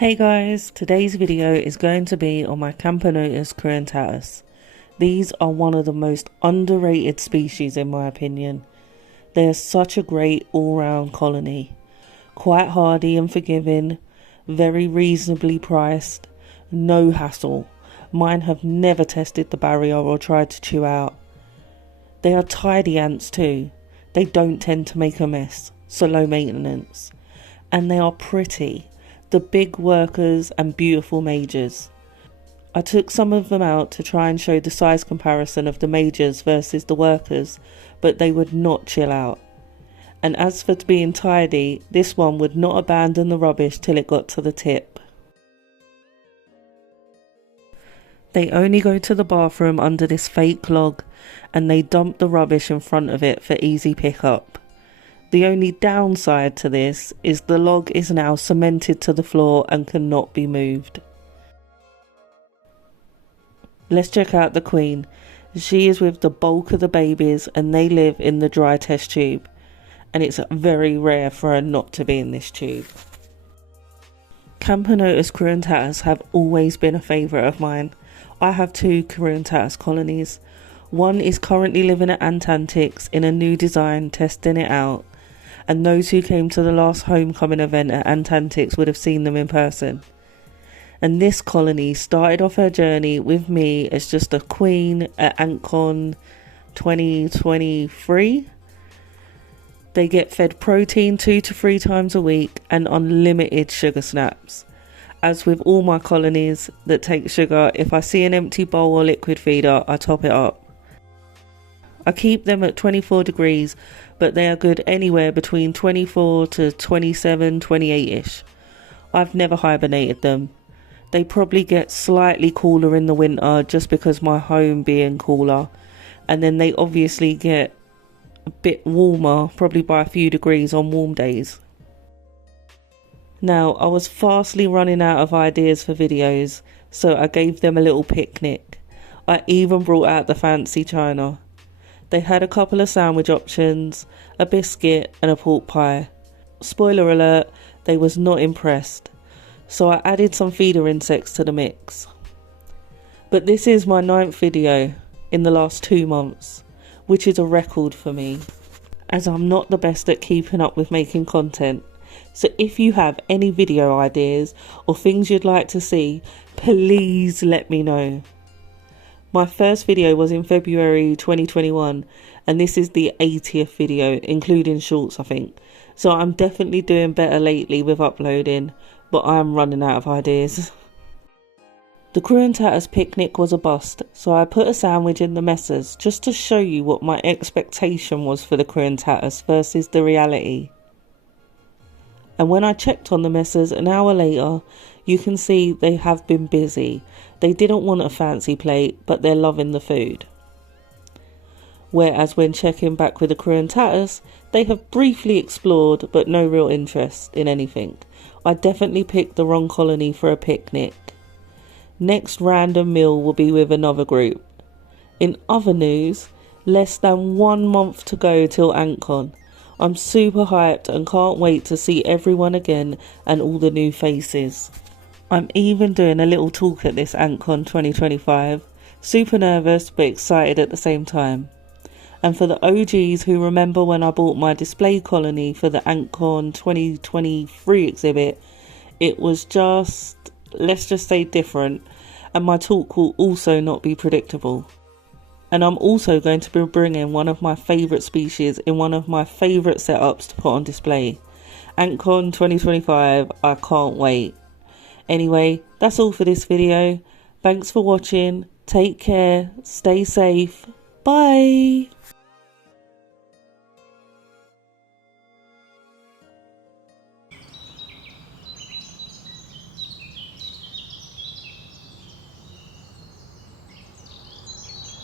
Hey guys, today's video is going to be on my Camponotus Cruentatus. These are one of the most underrated species in my opinion. They are such a great all-round colony. Quite hardy and forgiving, very reasonably priced, no hassle. Mine have never tested the barrier or tried to chew out. They are tidy ants too. They don't tend to make a mess, so low maintenance. And they are pretty. The big workers and beautiful majors. I took some of them out to try and show the size comparison of the majors versus the workers, but they would not chill out. And as for being tidy, this one would not abandon the rubbish till it got to the tip. They only go to the bathroom under this fake log, and they dump the rubbish in front of it for easy pickup. The only downside to this is the log is now cemented to the floor and cannot be moved. Let's check out the queen. She is with the bulk of the babies and they live in the dry test tube. And it's very rare for her not to be in this tube. Camponotus Cruentatus have always been a favourite of mine. I have 2 Cruentatus colonies. One is currently living at Antics in a new design, testing it out. And those who came to the last homecoming event at Antics would have seen them in person. And this colony started off her journey with me as just a queen at ANTCON 2023. They get fed protein 2 to 3 times a week and unlimited sugar snaps. As with all my colonies that take sugar, if I see an empty bowl or liquid feeder, I top it up. I keep them at 24 degrees, but they are good anywhere between 24 to 27, 28-ish. I've never hibernated them. They probably get slightly cooler in the winter just because my home being cooler. And then they obviously get a bit warmer, probably by a few degrees on warm days. Now, I was fastly running out of ideas for videos, so I gave them a little picnic. I even brought out the fancy china. They had a couple of sandwich options, a biscuit and a pork pie. Spoiler alert, they was not impressed. So I added some feeder insects to the mix. But this is my 9th video in the last 2 months, which is a record for me, as I'm not the best at keeping up with making content. So if you have any video ideas or things you'd like to see, please let me know. My first video was in February 2021 and this is the 80th video, including shorts I think. So I'm definitely doing better lately with uploading, but I'm running out of ideas. The Cruentatus picnic was a bust, so I put a sandwich in the messes just to show you what my expectation was for the Cruentatus versus the reality. And when I checked on the messes an hour later, you can see they have been busy. They didn't want a fancy plate, but they're loving the food. Whereas when checking back with the Cruentatus, they have briefly explored, but no real interest in anything. I definitely picked the wrong colony for a picnic. Next random meal will be with another group. In other news, less than 1 month to go till ANTCON. I'm super hyped and can't wait to see everyone again and all the new faces. I'm even doing a little talk at this ANTCON 2025. Super nervous but excited at the same time. And for the OGs who remember when I bought my display colony for the ANTCON 2023 exhibit, it was just, let's just say different, and my talk will also not be predictable. And I'm also going to be bringing one of my favourite species in one of my favourite setups to put on display. ANTCON 2025, I can't wait. Anyway, that's all for this video. Thanks for watching. Take care. Stay safe. Bye.